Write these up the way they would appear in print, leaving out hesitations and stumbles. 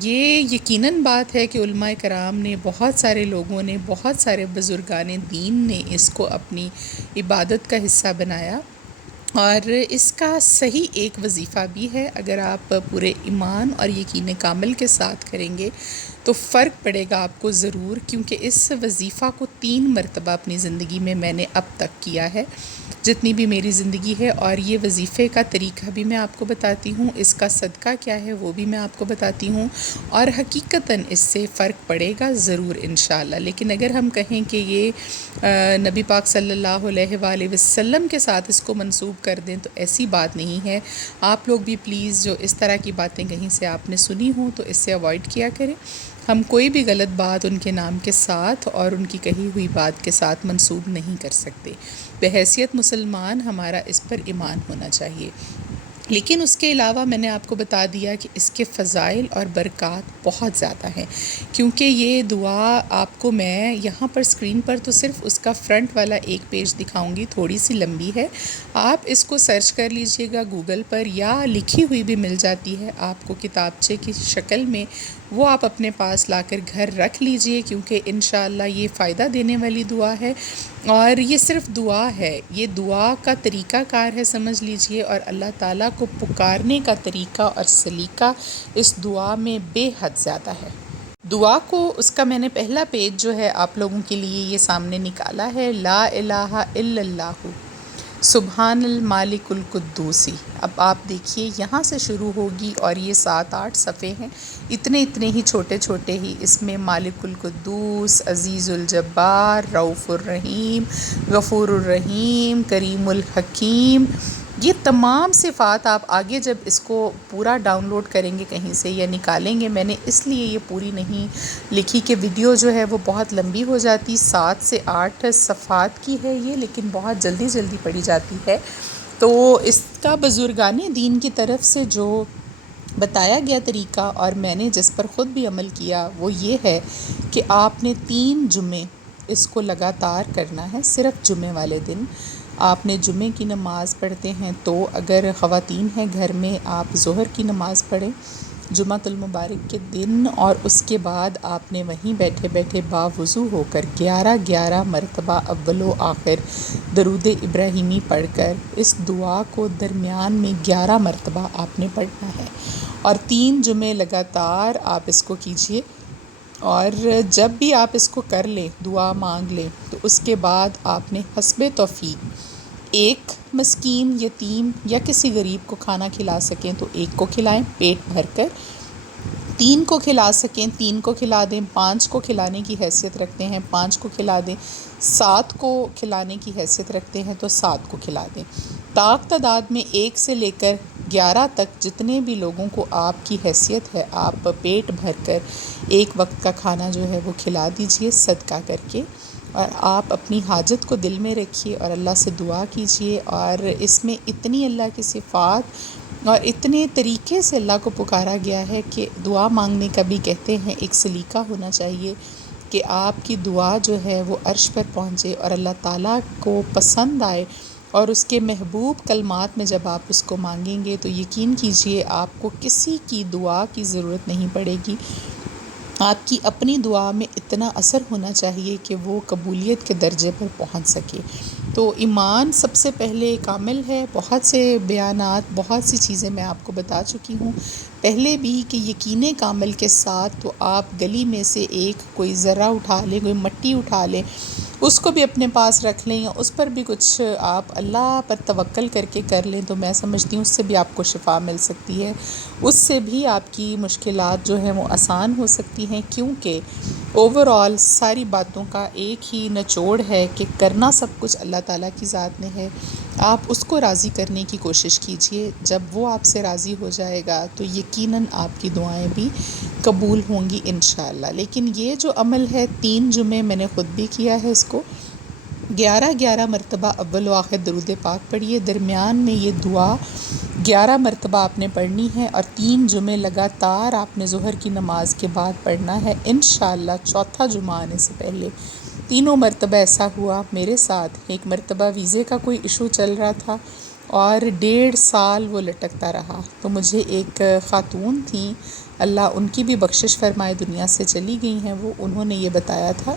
یہ یقیناً بات ہے کہ علماء کرام نے، بہت سارے لوگوں نے، بہت سارے بزرگان دین نے اس کو اپنی عبادت کا حصہ بنایا، اور اس کا صحیح ایک وظیفہ بھی ہے۔ اگر آپ پورے ایمان اور یقین کامل کے ساتھ کریں گے تو فرق پڑے گا آپ کو ضرور، کیونکہ اس وظیفہ کو 3 مرتبہ اپنی زندگی میں نے اب تک کیا ہے، جتنی بھی میری زندگی ہے، اور یہ وظیفے کا طریقہ بھی میں آپ کو بتاتی ہوں، اس کا صدقہ کیا ہے وہ بھی میں آپ کو بتاتی ہوں، اور حقیقتاً اس سے فرق پڑے گا ضرور انشاءاللہ۔ لیکن اگر ہم کہیں کہ یہ نبی پاک صلی اللہ علیہ وآلہ وسلم کے ساتھ اس کو منسوب کر دیں تو ایسی بات نہیں ہے۔ آپ لوگ بھی پلیز جو اس طرح کی باتیں کہیں سے آپ نے سنی ہوں تو اس سے اوائڈ کیا کریں۔ ہم کوئی بھی غلط بات ان کے نام کے ساتھ اور ان کی کہی ہوئی بات کے ساتھ منسوب نہیں کر سکتے۔ بحیثیت مسلمان ہمارا اس پر ایمان ہونا چاہیے۔ لیکن اس کے علاوہ میں نے آپ کو بتا دیا کہ اس کے فضائل اور برکات بہت زیادہ ہیں، کیونکہ یہ دعا آپ کو میں یہاں پر اسکرین پر تو صرف اس کا فرنٹ والا ایک پیج دکھاؤں گی، تھوڑی سی لمبی ہے، آپ اس کو سرچ کر لیجئے گا گوگل پر، یا لکھی ہوئی بھی مل جاتی ہے آپ کو کتابچے کی شکل میں، وہ آپ اپنے پاس لا کر گھر رکھ لیجئے، کیونکہ انشاءاللہ یہ فائدہ دینے والی دعا ہے، اور یہ صرف دعا ہے، یہ دعا کا طریقہ کار ہے سمجھ لیجئے، اور اللہ تعالیٰ کو پکارنے کا طریقہ اور سلیقہ اس دعا میں بے حد زیادہ ہے۔ دعا کو، اس کا میں نے پہلا پیج جو ہے آپ لوگوں کے لیے یہ سامنے نکالا ہے، لا الہ الا اللہ سبحان المالک القدوسی۔ اب آپ دیکھیے یہاں سے شروع ہوگی اور یہ 7-8 صفحے ہیں، اتنے ہی چھوٹے چھوٹے ہی، اس میں مالک القدوس، عزیز الجبار، رؤوف الرحیم، غفور الرحیم، کریم الحکیم، یہ تمام صفات آپ آگے جب اس کو پورا ڈاؤن لوڈ کریں گے کہیں سے یا نکالیں گے، میں نے اس لیے یہ پوری نہیں لکھی کہ ویڈیو جو ہے وہ بہت لمبی ہو جاتی، 7 سے 8 صفحات کی ہے یہ، لیکن بہت جلدی پڑھی جاتی ہے۔ تو اس کا بزرگان دین کی طرف سے جو بتایا گیا طریقہ اور میں نے جس پر خود بھی عمل کیا وہ یہ ہے کہ آپ نے 3 جمعے اس کو لگاتار کرنا ہے، صرف جمعے والے دن آپ نے جمعے کی نماز پڑھتے ہیں تو اگر خواتین ہیں گھر میں آپ ظہر کی نماز پڑھیں جمعۃ المبارک کے دن، اور اس کے بعد آپ نے وہیں بیٹھے بیٹھے باوضو ہو کر 11 مرتبہ اول و آخر درود ابراہیمی پڑھ کر اس دعا کو درمیان میں 11 مرتبہ آپ نے پڑھنا ہے، اور 3 جمعے لگاتار آپ اس کو کیجئے، اور جب بھی آپ اس کو کر لیں، دعا مانگ لیں، تو اس کے بعد آپ نے حسب توفیق ایک مسکین، یتیم یا کسی غریب کو کھانا کھلا سکیں تو ایک کو کھلائیں پیٹ بھر کر، 3 کو کھلا سکیں 3 کو کھلا دیں، 5 کو کھلانے کی حیثیت رکھتے ہیں 5 کو کھلا دیں، 7 کو کھلانے کی حیثیت رکھتے ہیں تو 7 کو کھلا دیں۔ طاق تعداد میں 1 سے لے کر 11 تک جتنے بھی لوگوں کو آپ کی حیثیت ہے، آپ پیٹ بھر کر ایک وقت کا کھانا جو ہے وہ کھلا دیجئے صدقہ کر کے، اور آپ اپنی حاجت کو دل میں رکھیے اور اللہ سے دعا کیجئے، اور اس میں اتنی اللہ کی صفات اور اتنے طریقے سے اللہ کو پکارا گیا ہے کہ دعا مانگنے کا بھی کہتے ہیں ایک سلیقہ ہونا چاہیے کہ آپ کی دعا جو ہے وہ عرش پر پہنچے اور اللہ تعالیٰ کو پسند آئے، اور اس کے محبوب کلمات میں جب آپ اس کو مانگیں گے تو یقین کیجئے آپ کو کسی کی دعا کی ضرورت نہیں پڑے گی، آپ کی اپنی دعا میں اتنا اثر ہونا چاہیے کہ وہ قبولیت کے درجے پر پہنچ سکے۔ تو ایمان سب سے پہلے کامل ہے، بہت سے بیانات، بہت سی چیزیں میں آپ کو بتا چکی ہوں پہلے بھی کہ یقین کامل کے ساتھ تو آپ گلی میں سے ایک کوئی ذرہ اٹھا لیں، کوئی مٹی اٹھا لیں، اس کو بھی اپنے پاس رکھ لیں، یا اس پر بھی کچھ آپ اللہ پر توکل کر کے کر لیں، تو میں سمجھتی ہوں اس سے بھی آپ کو شفا مل سکتی ہے، اس سے بھی آپ کی مشکلات جو ہیں وہ آسان ہو سکتی ہیں، کیونکہ اوورآل ساری باتوں کا ایک ہی نچوڑ ہے کہ کرنا سب کچھ اللہ تعالیٰ کی ذات میں ہے، آپ اس کو راضی کرنے کی کوشش کیجئے، جب وہ آپ سے راضی ہو جائے گا تو یقیناً آپ کی دعائیں بھی قبول ہوں گی انشاءاللہ۔ لیکن یہ جو عمل ہے 3 جمعے میں نے خود بھی کیا ہے، اس کو 11 مرتبہ اول و آخر درود پاک پڑھیے، درمیان میں یہ دعا 11 مرتبہ آپ نے پڑھنی ہے، اور 3 جمعے لگاتار آپ نے ظہر کی نماز کے بعد پڑھنا ہے انشاءاللہ، چوتھا جمعہ آنے سے پہلے۔ 3 مرتبہ ایسا ہوا میرے ساتھ، ایک مرتبہ ویزے کا کوئی ایشو چل رہا تھا اور 1.5 سال وہ لٹکتا رہا، تو مجھے ایک خاتون تھیں اللہ ان کی بھی بخشش فرمائے، دنیا سے چلی گئی ہیں وہ، انہوں نے یہ بتایا تھا۔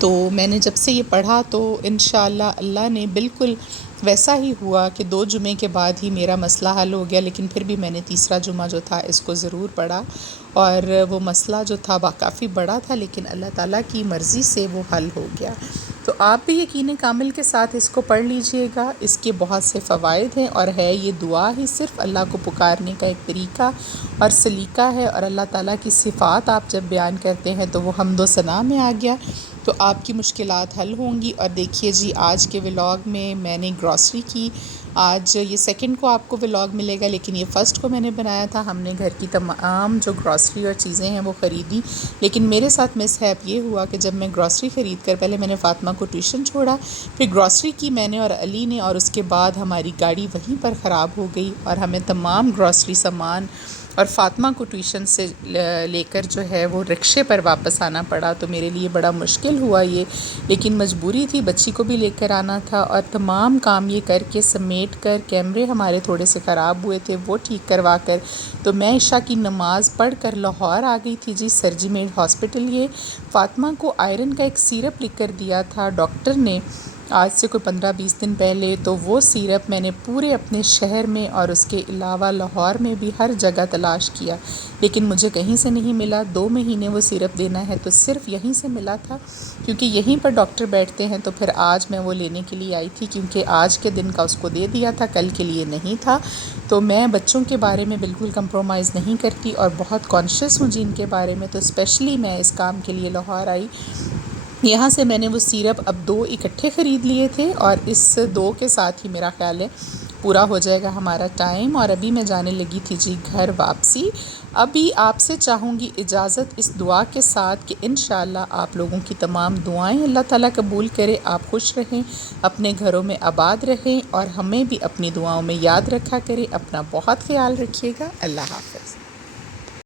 تو میں نے جب سے یہ پڑھا تو انشاءاللہ اللہ نے بالکل ویسا ہی ہوا کہ 2 جمعے کے بعد ہی میرا مسئلہ حل ہو گیا، لیکن پھر بھی میں نے تیسرا جمعہ جو تھا اس کو ضرور پڑھا، اور وہ مسئلہ جو تھا کافی بڑا تھا، لیکن اللہ تعالیٰ کی مرضی سے وہ حل ہو گیا۔ تو آپ بھی یقین کامل کے ساتھ اس کو پڑھ لیجئے گا، اس کے بہت سے فوائد ہیں، اور ہے یہ دعا ہی صرف اللہ کو پکارنے کا ایک طریقہ اور سلیقہ ہے، اور اللہ تعالیٰ کی صفات آپ جب بیان کرتے ہیں تو وہ حمد و ثنا میں آ گیا، تو آپ کی مشکلات حل ہوں گی۔ اور دیکھیے جی، آج کے ولاگ میں نے گراسری کی، آج یہ سیکنڈ کو آپ کو ولاگ ملے گا، لیکن یہ فرسٹ کو میں نے بنایا تھا۔ ہم نے گھر کی تمام جو گراسری اور چیزیں ہیں وہ خریدی، لیکن میرے ساتھ مس ہیپ یہ ہوا کہ جب میں گراسری خرید کر، پہلے میں نے فاطمہ کو ٹیوشن چھوڑا، پھر گراسری کی میں نے اور علی نے، اور اس کے بعد ہماری گاڑی وہیں پر خراب ہو گئی، اور ہمیں تمام گراسری سامان اور فاطمہ کو ٹیوشن سے لے کر جو ہے وہ رکشے پر واپس آنا پڑا۔ تو میرے لیے بڑا مشکل ہوا یہ، لیکن مجبوری تھی، بچی کو بھی لے کر آنا تھا، اور تمام کام یہ کر کے سمیٹ کر، کیمرے ہمارے تھوڑے سے خراب ہوئے تھے وہ ٹھیک کروا کر، تو میں عشاء کی نماز پڑھ کر لاہور آ گئی تھی جی، سرجی میڈ ہاسپٹل۔ یہ فاطمہ کو آئرن کا ایک سیرپ لکھ کر دیا تھا ڈاکٹر نے آج سے کوئی 15-20 دن پہلے، تو وہ سیرپ میں نے پورے اپنے شہر میں اور اس کے علاوہ لاہور میں بھی ہر جگہ تلاش کیا، لیکن مجھے کہیں سے نہیں ملا۔ 2 مہینے وہ سیرپ دینا ہے تو صرف یہیں سے ملا تھا، کیونکہ یہیں پر ڈاکٹر بیٹھتے ہیں، تو پھر آج میں وہ لینے کے لیے آئی تھی، کیونکہ آج کے دن کا اس کو دے دیا تھا، کل کے لیے نہیں تھا۔ تو میں بچوں کے بارے میں بالکل کمپرومائز نہیں کرتی، اور بہت کانشیس ہوں جن کے بارے میں، تو اسپیشلی میں اس کام کے لیے لاہور آئی۔ یہاں سے میں نے وہ سیرپ اب 2 اکٹھے خرید لیے تھے، اور اس 2 کے ساتھ ہی میرا خیال ہے پورا ہو جائے گا ہمارا ٹائم۔ اور ابھی میں جانے لگی تھی جی گھر واپسی۔ ابھی آپ سے چاہوں گی اجازت اس دعا کے ساتھ کہ انشاءاللہ آپ لوگوں کی تمام دعائیں اللہ تعالیٰ قبول کرے، آپ خوش رہیں، اپنے گھروں میں آباد رہیں، اور ہمیں بھی اپنی دعاؤں میں یاد رکھا کرے۔ اپنا بہت خیال رکھیے گا۔ اللہ حافظ۔